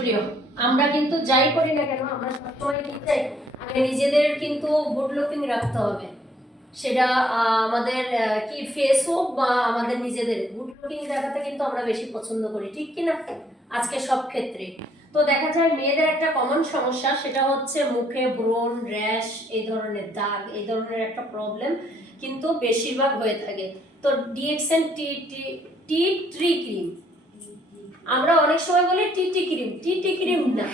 দর্শকপ্রিয়, আমরা কিন্তু যাই করি না কেন আমরা সবসময় কি চাই, আগে নিজেদের কিন্তু গুড লুকিং রাখতে হবে। সেটা আমাদের কি ফেস হোক বা আমাদের নিজেদের গুড লুকিং দেখাতে কিন্তু আমরা বেশি পছন্দ করি, ঠিক কিনা? আজকে সব ক্ষেত্রে তো দেখা যায় মেয়েদের একটা কমন সমস্যা, সেটা হচ্ছে মুখে ব্রণ, র্যাশ, এই ধরনের দাগ, এই ধরনের একটা প্রবলেম কিন্তু বেশিরভাগ হয়ে থাকে। তো ডিএক্সএন টি টি টি ট্রি ক্রিম, আমরা অনেক সময় বলি টিটি ক্রিম, টিটি ক্রিম না,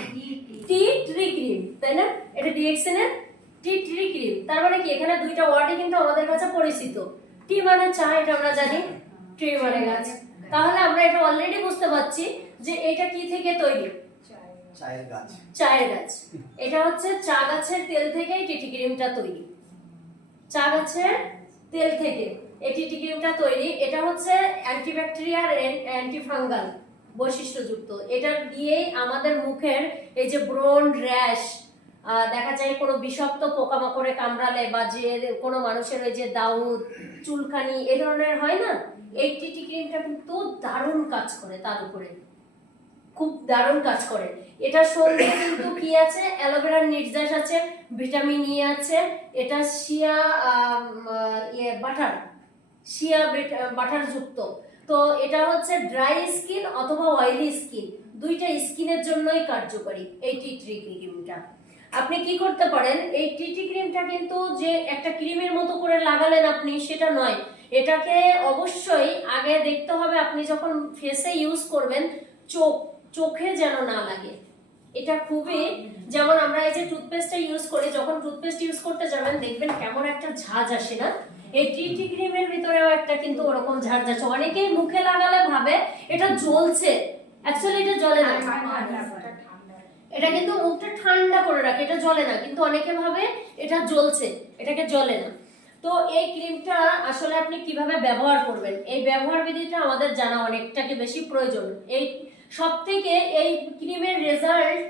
টি ট্রি ক্রিম, তাই না? এটা ডিএক্সএন এর টি ট্রি ক্রিম। তার মানে কি, এখানে দুইটা ওয়ার্ডই কিন্তু আমাদের কাছে পরিচিত। টি মানে চা, এটা আমরা জানি, ট্রি মানে গাছ। তাহলে আমরা এটা অলরেডি বুঝতে পারছি যে এটা কি থেকে তৈরি, চায়ের গাছ। চায়ের গাছ। এটা হচ্ছে চা গাছের তেল থেকেই টিটি ক্রিমটা তৈরি, চা গাছের তেল থেকে এই টিটি ক্রিমটা তৈরি। এটা হচ্ছে অ্যান্টিব্যাকটেরিয়াল, অ্যান্টিফাঙ্গাল বৈশিষ্ট্যযুক্ত। এটা দিয়েই আমাদের মুখের এই যে ব্রণ, র্যাশ, দেখা যায় কোনো বিষাক্ত পোকামাকড়ে কামড়ালে বা যে কোনো মানুষের ওই যে দাউদ, চুলকানি এই ধরনের হয় না, এই টিটি ক্রিমটা কিন্তু দারুণ কাজ করে, তার উপরে খুব দারুণ কাজ করে। এটার সঙ্গে কিন্তু কি আছে, অ্যালোভেরার নির্যাস আছে, ভিটামিন ই আছে, এটা শিয়া বাটার, শিয়া বাটার যুক্ত। তো এটা হচ্ছে ড্রাই স্কিন অথবা অয়েলি স্কিন, দুইটা স্কিনের জন্যই কার্যকরী এই টি ট্রি ক্রিমটা। আপনি কি করতে পারেন, এই টিটি ক্রিমটা কিন্তু যে একটা ক্রিমের মতো করে লাগালেন আপনি, সেটা নয়। এটাকে অবশ্যই আগে দেখতে হবে, আপনি যখন ফেসে ইউজ করবেন চোখে যেন না লাগে। এটা খুবই, যেমন আমরা এই যে টুথপেস্টটা ইউজ করি, যখন টুথপেস্ট ইউজ করতে যাবেন দেখবেন কেমন একটা ঝাঁজ আসে না, এই টিটি ক্রিমের ভিতরেও একটা কিন্তু ওরকম ঝাঁজ আছে। অনেকেই মুখে লাগালে ভাবে এটা জ্বলছে, অ্যাকচুয়ালি এটা জ্বলে না, এটা কিন্তু মুখটা ঠান্ডা করে রাখে, এটা জ্বলে না, কিন্তু অনেকে ভাবে এটা জ্বলছে, এটাকে জ্বলে না। তো এই ক্রিমটা আসলে আপনি কিভাবে ব্যবহার করবেন, এই ব্যবহার বিধিটা আমাদের জানা অনেকটাকে বেশি প্রয়োজন। এই সবথেকে এই ক্রিমের রেজাল্ট,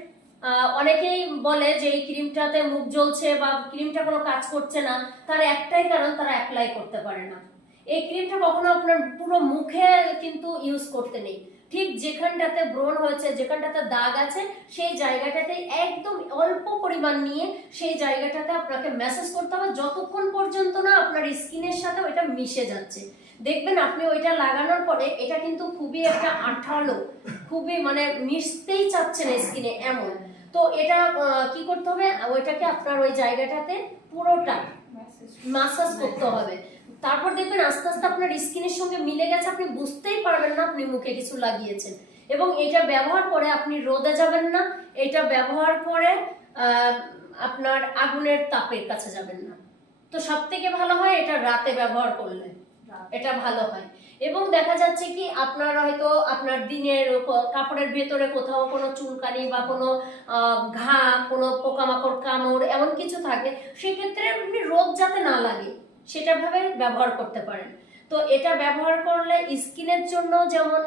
অনেকেই বলে যে এই ক্রিমটাতে মুখ জ্বলছে বা ক্রিমটা কোনো কাজ করছে না, তার একটাই কারণ, তারা অ্যাপ্লাই করতে পারে না। এই ক্রিমটা কখনো আপনার পুরো মুখে কিন্তু ইউজ করতে নেই, ঠিক যেখানটাতে ব্রণ হয়েছে, যেখানটাতে দাগ আছে, সেই জায়গাটাতে একদম অল্প পরিমাণ নিয়ে সেই জায়গাটাতে আপনাকে ম্যাসাজ করতে হবে, যতক্ষণ পর্যন্ত না আপনার স্কিনের সাথে ওইটা মিশে যাচ্ছে। দেখবেন আপনি ওইটা লাগানোর পরে এটা কিন্তু খুবই একটা আঠালো, খুবই মানে মিশতেই চাচ্ছে না স্কিনে এমন। তো এটা কি করতে হবে, ওইটাকে আপনার ওই জায়গাটাতে পুরোটা ম্যাসাজ করতে হবে। তারপর দেখবেন আস্তে আস্তে আপনার স্কিনের সঙ্গে মিলে গেছে, আপনি বুঝতেই পারবেন না আপনি মুখে কিছু লাগিয়েছেন। এবং এটা ব্যবহার করে আপনি রোদে যাবেন না, এটা ব্যবহার করে আপনার আগুনের তাপের কাছে যাবেন না। তো সব থেকে ভালো হয় এটা রাতে ব্যবহার করলে, এটা ভালো হয়। এবং দেখা যাচ্ছে কি, আপনার হয়তো আপনার দিনের কাপড়ের ভেতরে কোথাও কোনো চুলকানি বা কোনো ঘা, কোনো পোকামাকড় কামড় এমন কিছু থাকে, সেক্ষেত্রে আপনি রোদ যাতে না লাগে সেটা ভাবে ব্যবহার করতে পারেন। তো এটা ব্যবহার করলে স্কিনের জন্য যেমন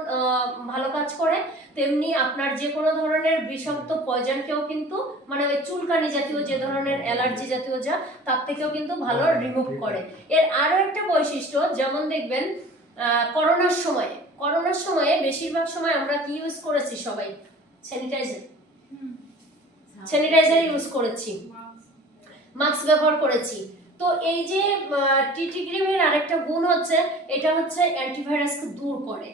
ভালো কাজ করে, তেমনি আপনার যে কোনো ধরনের বিষাক্ত পয়জনকেও কিন্তু, মানে ওই চুলকানি জাতীয় যে ধরনের অ্যালার্জি জাতীয় যা, তার থেকেও কিন্তু ভালো রিমুভ করে। এর আরো একটা বৈশিষ্ট্য, যেমন দেখবেন করোনার সময়ে বেশিরভাগ সময় আমরা কি ইউজ করেছি সবাই, স্যানিটাইজার ইউজ করেছি, মাস্ক ব্যবহার করেছি। তো এই যে টিটি ক্রিমের আরেকটা গুণ হচ্ছে, এটা হচ্ছে অ্যান্টিভাইরাসকে দূর করে,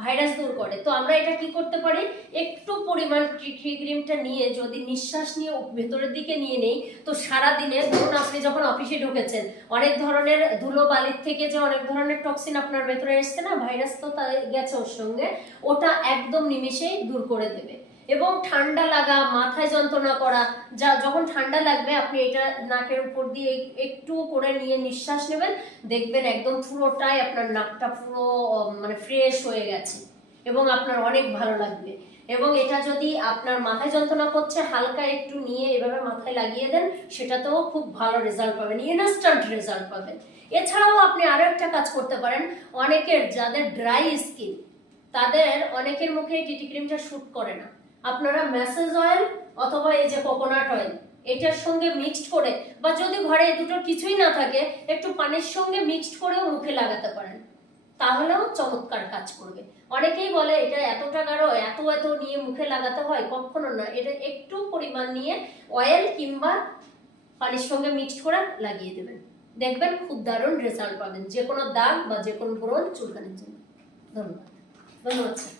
ভাইরাস দূর করে। তো আমরা এটা কি করতে পারি, একটু পরিমাণ টিটি ক্রিমটা নিয়ে যদি নিঃশ্বাস নিয়ে ভেতরের দিকে নিয়ে নেই, তো সারা দিনে ধরুন আপনি যখন অফিসে ঢুকেছেন, অনেক ধরনের ধুলো বালির থেকে যে অনেক ধরনের টক্সিন আপনার ভেতরে এসছে না, ভাইরাস তো তাই গেছে ওর সঙ্গে, ওটা একদম নিমেষেই দূর করে দেবে। এবং ঠান্ডা লাগা, মাথায় যন্ত্রণা করা, যখন ঠান্ডা লাগবে আপনি এটা নাকের উপর দিয়ে একটু করে নিয়ে নিঃশ্বাস নেবেন, দেখবেন একদম পুরোটাই আপনার নাকটা পুরো মানে ফ্রেশ হয়ে গেছে এবং আপনার অনেক ভালো লাগবে। এবং এটা যদি আপনার মাথায় যন্ত্রণা করছে, হালকা একটু নিয়ে এভাবে মাথায় লাগিয়ে দেন, সেটাতেও খুব ভালো রেজাল্ট পাবেন, ইনস্ট্যান্ট রেজাল্ট পাবেন। এছাড়াও আপনি আরো একটা কাজ করতে পারেন, অনেকের যাদের ড্রাই স্কিন, তাদের অনেকের মুখে টিটি ক্রিমটা শুট করে না, আপনারা ম্যাসেজ অয়েল অথবা এই যে কোকোনাট অয়েল, এটার সঙ্গে মিক্সড করে, বা যদি ঘরে দুটোর কিছুই না থাকে, একটু পানির সঙ্গে মিক্সড করেও মুখে লাগাতে পারেন, তাহলেও চমৎকার কাজ করবে। অনেকেই বলে এটা এতটা গাঢ়, এত এত নিয়ে মুখে লাগাতে হয়, কখনো না। এটা একটু পরিমাণ নিয়ে অয়েল কিংবা পানির সঙ্গে মিক্সড করে লাগিয়ে দেবেন, দেখবেন খুব দারুণ রেজাল্ট পাবেন যে কোনো দাগ বা যে কোনো ব্রণ চুলকানির জন্য। ধন্যবাদ। ধন্যবাদ স্যার।